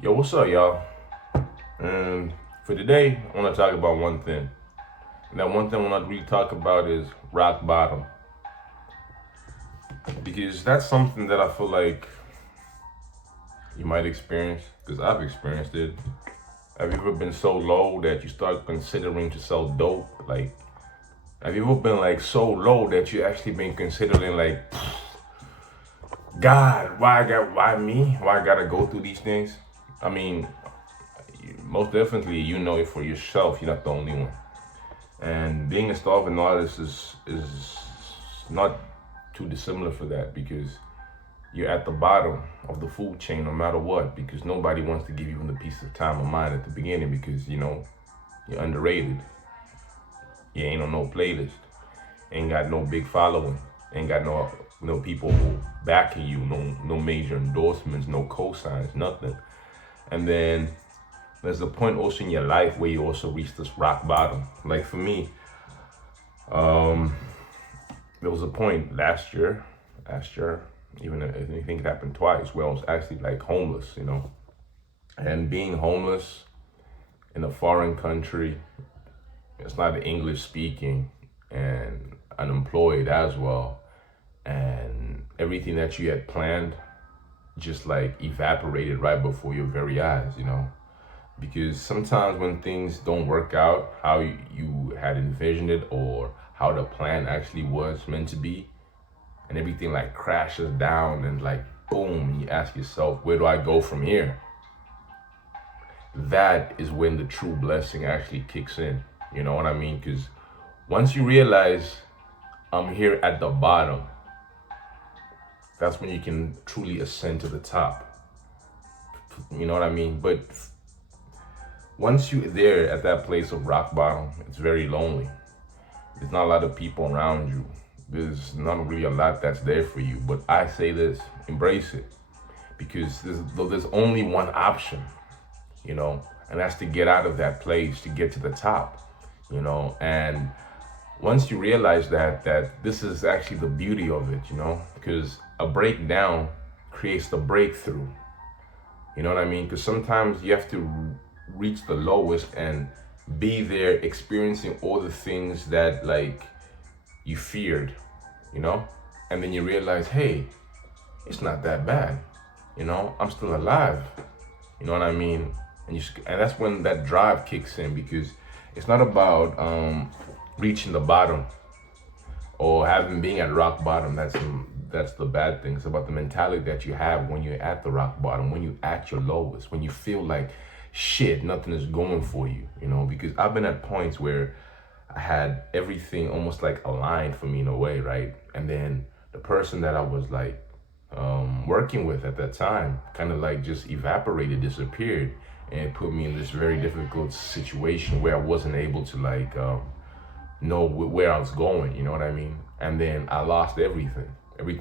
Yo, what's up, y'all? And for today, I want to talk about one thing. And that one thing I want to really talk about is rock bottom. Because that's something that I feel like you might experience, because I've experienced it. Have you ever been so low that you start considering to sell dope? Like, have you ever been like so low that you actually been considering like, God, why me? Why I gotta go through these things? I mean, most definitely, you know it for yourself. You're not the only one. And being a starving artist is not too dissimilar for that because you're at the bottom of the food chain no matter what because nobody wants to give you the piece of time of mind at the beginning because you're underrated. You ain't on no playlist, ain't got no big following, ain't got no people who backing you, no major endorsements, no cosigns, nothing. And then there's a point also in your life where you also reach this rock bottom. Like for me, um, there was a point last year, even I think it happened twice, where I was actually like homeless. And being homeless in a foreign country, it's not English speaking and unemployed as well. And everything that you had planned just like evaporated right before your very eyes. Because sometimes when things don't work out how you had envisioned it or how the plan actually was meant to be, and everything like crashes down and like boom, and you ask yourself, where do I go from here? That is when the true blessing actually kicks in. You know what I mean? Because once you realize I'm here at the bottom, that's when you can truly ascend to the top. You know what I mean? But once you're there at that place of rock bottom, it's very lonely. There's not a lot of people around you. There's not really a lot that's there for you. But I say this, embrace it. Because there's only one option, and that's to get out of that place, to get to the top. And once you realize that this is actually the beauty of it, because a breakdown creates the breakthrough. You know what I mean? Because sometimes you have to reach the lowest and be there experiencing all the things that like you feared, and then you realize, hey, it's not that bad. I'm still alive. You know what I mean? And that's when that drive kicks in because it's not about reaching the bottom or having being at rock bottom. That's the bad thing. It's about the mentality that you have when you're at the rock bottom, when you're at your lowest, when you feel like shit, nothing is going for you. Because I've been at points where I had everything almost like aligned for me in a way, right? And then the person that I was like working with at that time kind of like just evaporated, disappeared, and it put me in this very difficult situation where I wasn't able to like know where I was going. You know what I mean? And then I lost everything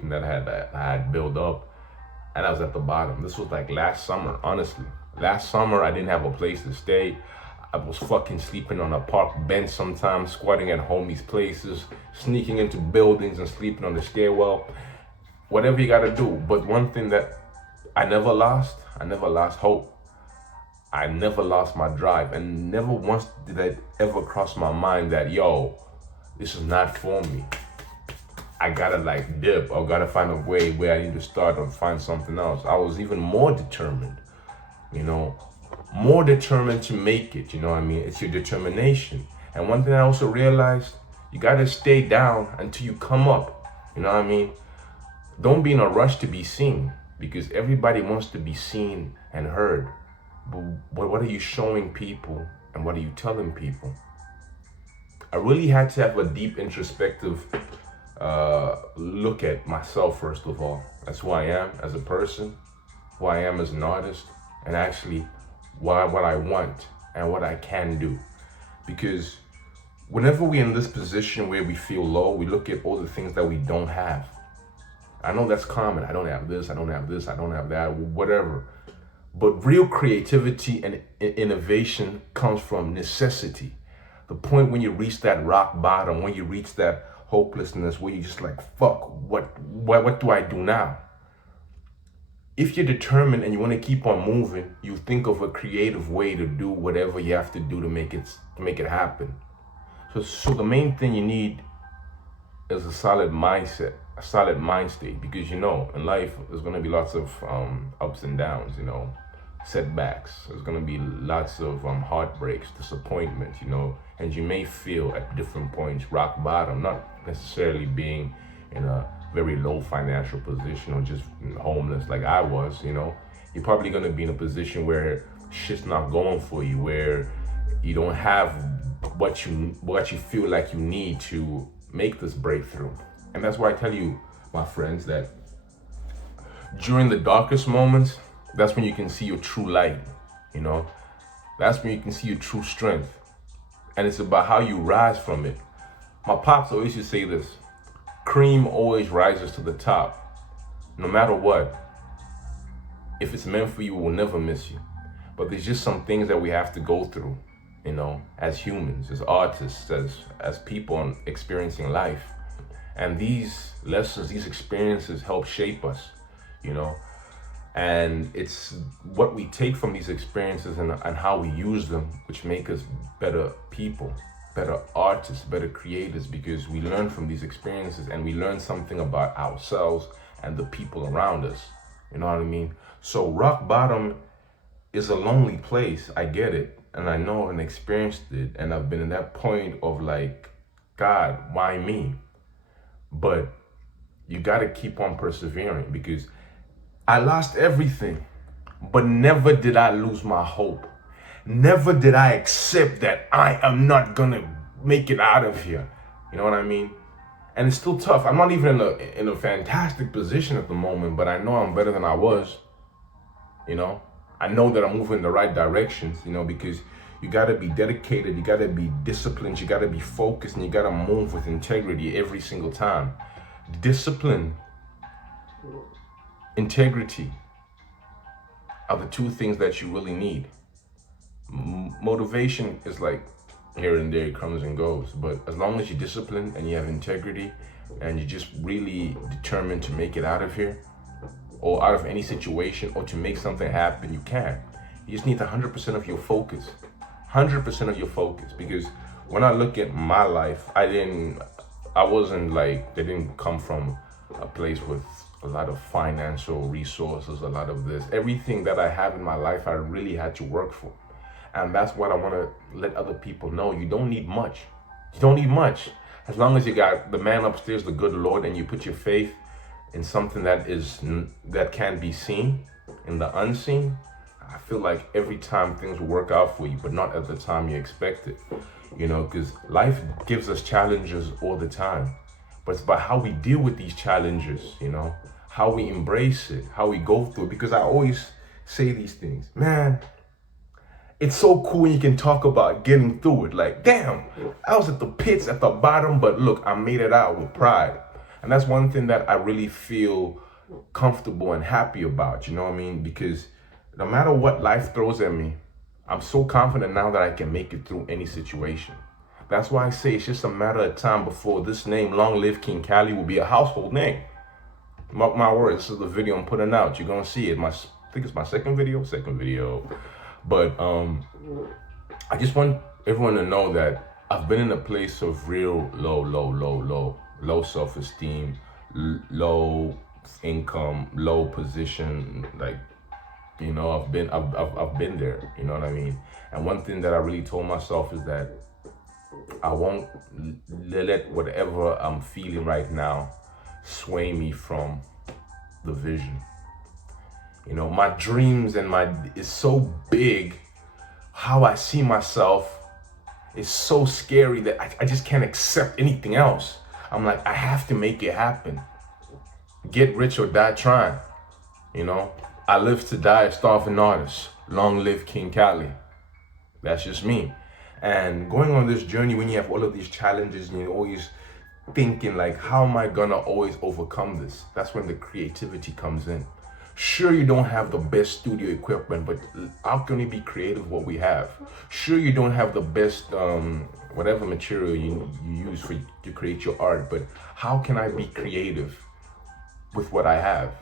that I had built up, and I was at the bottom. This was like last summer, honestly. Last summer, I didn't have a place to stay. I was fucking sleeping on a park bench sometimes, squatting at homies' places, sneaking into buildings and sleeping on the stairwell. Whatever you gotta do. But one thing that I never lost hope. I never lost my drive. And never once did it ever cross my mind that, yo, this is not for me. I gotta like dip or gotta find a way where I need to start or find something else. I was even more determined, you know, more determined to make it. You know what I mean? It's your determination. And one thing I also realized, you gotta stay down until you come up. You know what I mean? Don't be in a rush to be seen because everybody wants to be seen and heard. But what are you showing people and what are you telling people? I really had to have a deep introspective look at myself first of all. That's who I am as a person, who I am as an artist, and actually what I want and what I can do. Because whenever we're in this position where we feel low, we look at all the things that we don't have. I know that's common. I don't have this, I don't have this, I don't have that, whatever. But real creativity and innovation comes from necessity. The point when you reach that rock bottom, when you reach that hopelessness, where you just like, fuck, what do I do now? if you're determined and you want to keep on moving, you think of a creative way to do whatever you have to do to make it happen. So the main thing you need is a solid mindset, a solid mind state, because in life there's gonna be lots of ups and downs, setbacks. There's gonna be lots of heartbreaks, disappointments, and you may feel at different points rock bottom, not necessarily being in a very low financial position or just homeless like I was. You're probably gonna be in a position where shit's not going for you, where you don't have what you feel like you need to make this breakthrough. And that's why I tell you, my friends, that during the darkest moments, that's when you can see your true light, you know? That's when you can see your true strength. And it's about how you rise from it. My pops always used to say this: cream always rises to the top, no matter what. If it's meant for you, it will never miss you. But there's just some things that we have to go through, as humans, as artists, as people experiencing life. And these lessons, these experiences help shape us, and it's what we take from these experiences and how we use them, which make us better people, better artists, better creators, because we learn from these experiences and we learn something about ourselves and the people around us. You know what I mean? So rock bottom is a lonely place. I get it. And I know and experienced it. And I've been in that point of like, God, why me? But you got to keep on persevering, because I lost everything, but never did I lose my hope. Never did I accept that I am not gonna make it out of here. You know what I mean? And it's still tough. I'm not even in a fantastic position at the moment, but I know I'm better than I was. I know that I'm moving in the right directions, because you gotta be dedicated, you gotta be disciplined, you gotta be focused, and you gotta move with integrity every single time. Discipline, integrity are the two things that you really need. Motivation is like here and there, it comes and goes. But as long as you're disciplined and you have integrity and you're just really determined to make it out of here or out of any situation or to make something happen, you can. You just need 100% of your focus. 100% of your focus. Because when I look at my life, they didn't come from a place with a lot of financial resources, a lot of this. Everything that I have in my life, I really had to work for. And that's what I want to let other people know. You don't need much. You don't need much. As long as you got the man upstairs, the good Lord, and you put your faith in something that can be seen, in the unseen, I feel like every time things will work out for you, but not at the time you expect it. Because life gives us challenges all the time. But it's about how we deal with these challenges, how we embrace it, how we go through it. Because I always say these things, man, it's so cool when you can talk about getting through it. Like, damn, I was at the pits, at the bottom, but look, I made it out with pride. And that's one thing that I really feel comfortable and happy about, you know what I mean? Because no matter what life throws at me, I'm so confident now that I can make it through any situation. That's why I say it's just a matter of time before this name, Long Live King Cali, will be a household name. Mark my words, this is the video I'm putting out. You're gonna see it. I think it's my second video. But I just want everyone to know that I've been in a place of real low self-esteem, low income, low position. Like, I've been there. You know what I mean? And one thing that I really told myself is that I won't let whatever I'm feeling right now sway me from the vision. My dreams and it's so big. How I see myself is so scary that I just can't accept anything else. I'm like, I have to make it happen. Get rich or die trying. I live to die a starving artist. Long live King Cali. That's just me. And going on this journey, when you have all of these challenges and you're always thinking like, how am I gonna always overcome this? That's when the creativity comes in. Sure, you don't have the best studio equipment, but how can we be creative with what we have? Sure, you don't have the best whatever material you use to create your art, but how can I be creative with what I have?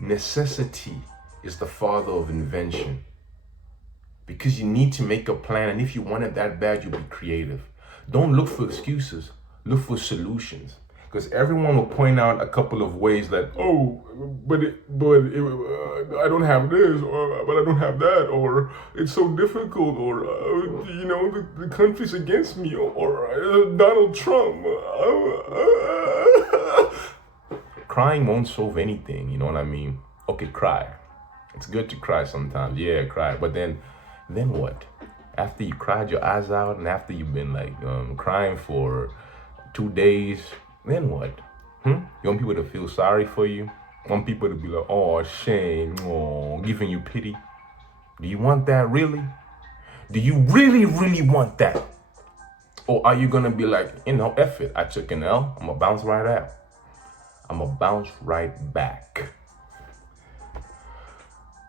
necessity is the father of invention. Because you need to make a plan, and if you want it that bad, you'll be creative. Don't look for excuses, look for solutions. Because everyone will point out a couple of ways that, oh, I don't have this, or but I don't have that, or it's so difficult, or the country's against me, or Donald Trump. Crying won't solve anything, you know what I mean? Okay, cry. It's good to cry sometimes, yeah, cry, but then what? After you cried your eyes out, and after you've been like crying for 2 days, then what? You want people to feel sorry for you? You want people to be like, oh, shame, oh, giving you pity? Do you want that really? Do you really, really want that? Or are you gonna be like, F it, I took an L, I'm gonna bounce right out. I'm gonna bounce right back.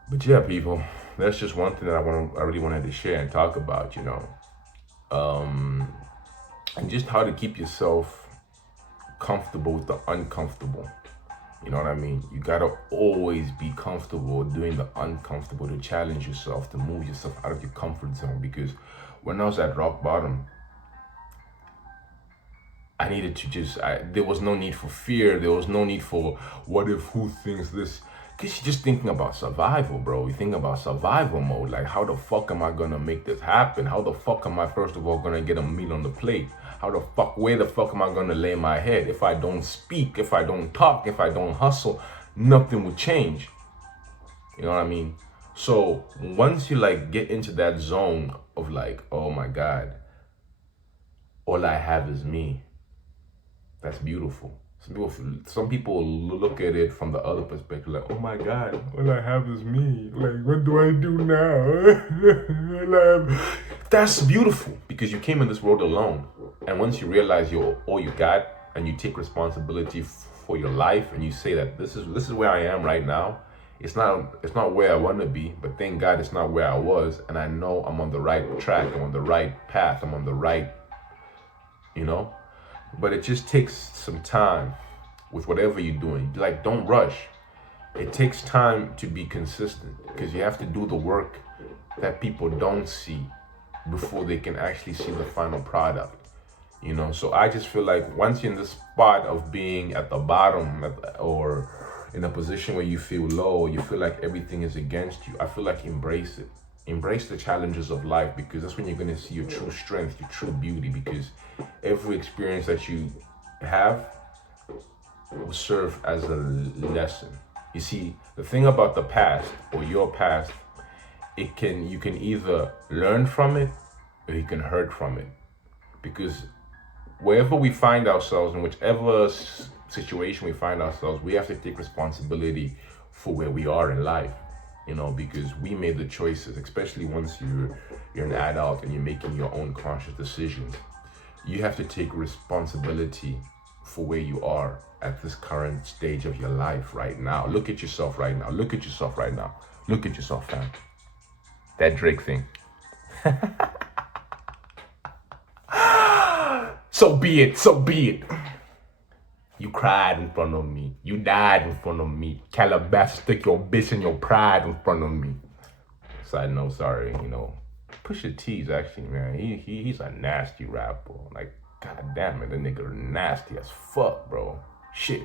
But yeah, people, that's just one thing that I really wanted to share and talk about, and just how to keep yourself comfortable with the uncomfortable. You know what I mean? You gotta always be comfortable doing the uncomfortable, to challenge yourself, to move yourself out of your comfort zone. Because when I was at rock bottom, I needed to there was no need for fear. There was no need for what if, who thinks this. Because you're just thinking about survival, bro. You think about survival mode. Like, how the fuck am I gonna make this happen? How the fuck am I, first of all, gonna get a meal on the plate? Where the fuck am I gonna lay my head? If I don't speak, if I don't talk, if I don't hustle, nothing will change. You know what I mean? So once you like get into that zone of like, oh my God, all I have is me. That's beautiful. Some people look at it from the other perspective, like, oh my God, all I have is me. Like, what do I do now? That's beautiful, because you came in this world alone. And once you realize you're all you got, and you take responsibility for your life, and you say that this is where I am right now. It's not where I want to be, but thank God it's not where I was, and I know I'm on the right track, I'm on the right path, I'm on the right, But it just takes some time with whatever you're doing. Like, don't rush. It takes time to be consistent, because you have to do the work that people don't see before they can actually see the final product. So I just feel like once you're in the spot of being at the bottom, or in a position where you feel low, or you feel like everything is against you, I feel like embrace it. Embrace the challenges of life, because that's when you're going to see your true strength, your true beauty, because every experience that you have will serve as a lesson. You see, the thing about the past, or your past, you can either learn from it, or you can hurt from it. Because wherever we find ourselves, in whichever situation we find ourselves, we have to take responsibility for where we are in life. Because we made the choices, especially once you're an adult and you're making your own conscious decisions. You have to take responsibility for where you are at this current stage of your life right now. Look at yourself right now. Look at yourself right now. Look at yourself, fam. That Drake thing. So be it. You cried in front of me. You died in front of me. Calabasas took your bitch and your pride in front of me. Side note, sorry, Pusha T's actually, man, he's a nasty rapper. Like, god damn it, that nigga nasty as fuck, bro. Shit.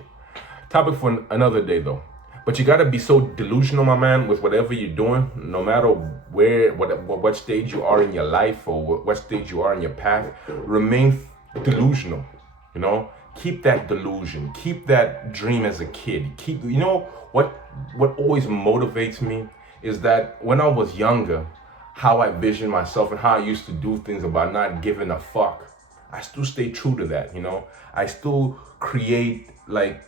Topic for another day, though. But you gotta be so delusional, my man, with whatever you're doing, no matter what stage you are in your life, or what stage you are in your path. Remain delusional, Keep that delusion. Keep that dream as a kid. What always motivates me is that when I was younger, how I visioned myself and how I used to do things about not giving a fuck. I still stay true to that, I still create like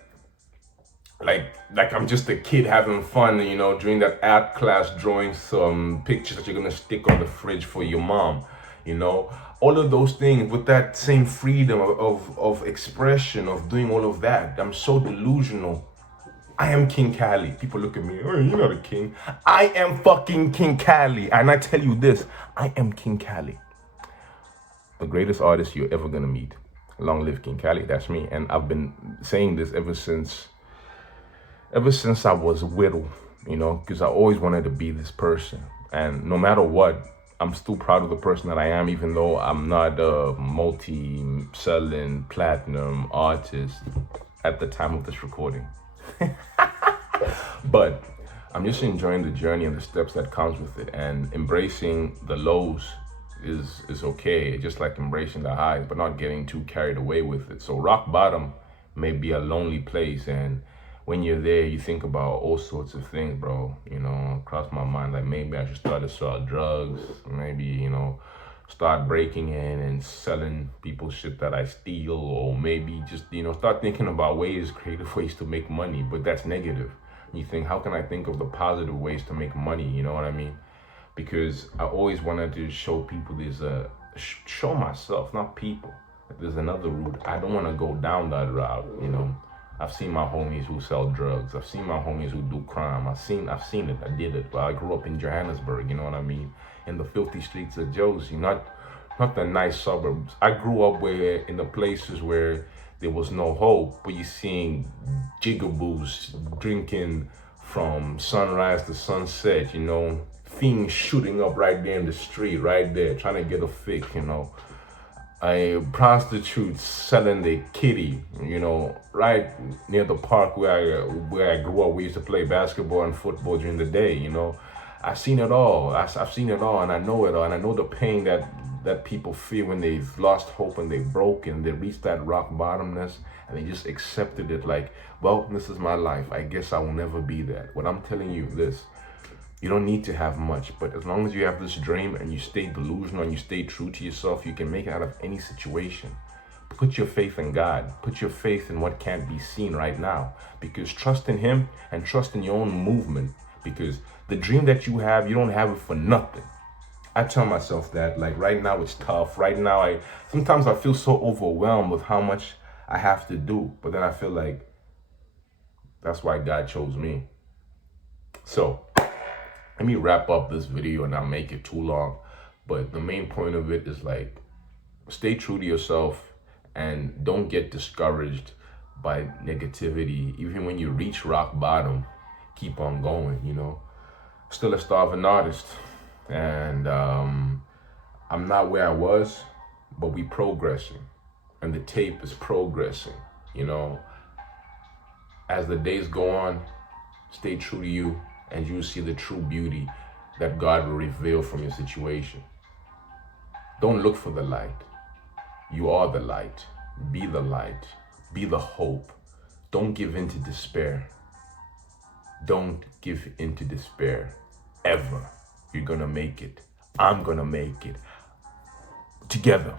I'm just a kid having fun, during that art class, drawing some pictures that you're gonna stick on the fridge for your mom, all of those things with that same freedom of expression, of doing all of that. I'm so delusional. I am King Cali. People look at me, oh, you're not a king. I am fucking King Cali. And I tell you this, I am King Cali. The greatest artist you're ever gonna meet. Long live King Cali, that's me. And I've been saying this ever since ever since I was little, because I always wanted to be this person. And no matter what, I'm still proud of the person that I am, even though I'm not a multi-selling platinum artist at the time of this recording. But I'm just enjoying the journey and the steps that comes with it, and embracing the lows is okay, just like embracing the highs, but not getting too carried away with it. So rock bottom may be a lonely place, and when you're there, you think about all sorts of things, bro. Cross my mind, like maybe I should start to sell drugs, maybe, start breaking in and selling people shit that I steal, or maybe just, start thinking about creative ways to make money. But that's negative. You think, how can I think of the positive ways to make money? You know what I mean? Because I always wanted to show people show myself, not people, that there's another route. I don't want to go down that route. I've seen my homies who sell drugs. I've seen my homies who do crime. I've seen it. I did it. But I grew up in Johannesburg. You know what I mean? In the filthy streets of Josie, not the nice suburbs. I grew up in the places where there was no hope, but you're seeing jigaboos drinking from sunrise to sunset. Things shooting up right there in the street, right there, trying to get a fix. A prostitute selling the kitty, right near the park where I grew up. We used to play basketball and football during the day. I've seen it all. I've seen it all, and I know it all, and I know the pain that people feel when they've lost hope and they broke and they reached that rock bottomness, and they just accepted it like, well, this is my life. I guess I will never be that. What I'm telling you this. You don't need to have much, but as long as you have this dream and you stay delusional and you stay true to yourself, you can make it out of any situation. Put your faith in God. Put your faith in what can't be seen right now, because trust in Him and trust in your own movement, because the dream that you have, you don't have it for nothing. I tell myself that, like, right now it's tough. Right now, sometimes I feel so overwhelmed with how much I have to do, but then I feel like that's why God chose me. So let me wrap up this video and not make it too long. But the main point of it is, like, stay true to yourself and don't get discouraged by negativity. Even when you reach rock bottom, keep on going, Still a starving artist. And I'm not where I was, but we progressing. And the tape is progressing, As the days go on, stay true to you, and you'll see the true beauty that God will reveal from your situation. Don't look for the light. You are the light. Be the light. Be the hope. Don't give in to despair. Don't give in to despair. Ever. You're gonna make it. I'm gonna make it. Together.